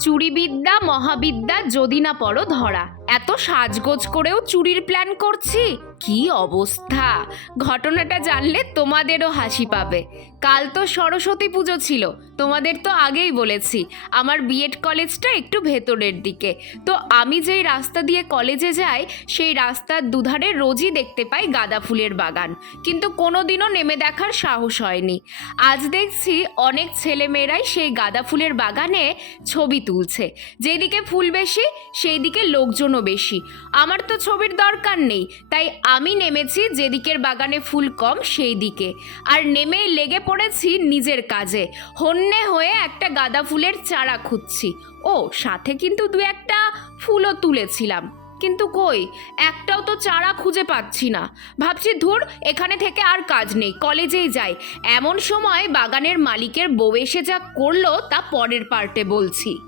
চুরিবিদ্যা মহাবিদ্যা যদি না পড়ো ধরা। এত সাজগোজ করেও চুরির প্ল্যান করছি? কি অবস্থা? ঘটনাটা জানলে তোমাদেরও হাসি পাবে। কাল তো সরস্বতী পুজো ছিল, তোমাদের তো আগেই বলেছি, আমার বিএড কলেজটা একটু ভেতরের দিকে। তো আমি যেই রাস্তা দিয়ে কলেজে যাই, সেই রাস্তার দুধারে রোজই দেখতে পাই গাঁদা ফুলের বাগান। কিন্তু কোনো দিনও নেমে দেখার সাহস হয়নি। আজ দেখছি অনেক ছেলেমেয়েরাই সেই গাঁদা ফুলের বাগানে ছবি তুলছে। যেদিকে ফুল বেশি সেই দিকে লোকজনও বেশি। আমার তো ছবির দরকার নেই, তাই আমি নেমেছি যেদিকের বাগানে ফুল কম সেই দিকে। আর নেমেই লেগে পড়েছি নিজের কাজে। হন্যে হয়ে একটা গাঁদা ফুলের চারা খুঁজছি। ও, সাথে কিন্তু দু একটা ফুলও তুলেছিলাম। কিন্তু কই, একটাও তো চারা খুঁজে পাচ্ছি না। ভাবছি ধুর, এখানে থেকে আর কাজ নেই, কলেজেই যাই। এমন সময় বাগানের মালিকের বউ এসে যা করল তা পরের পার্টে বলছি।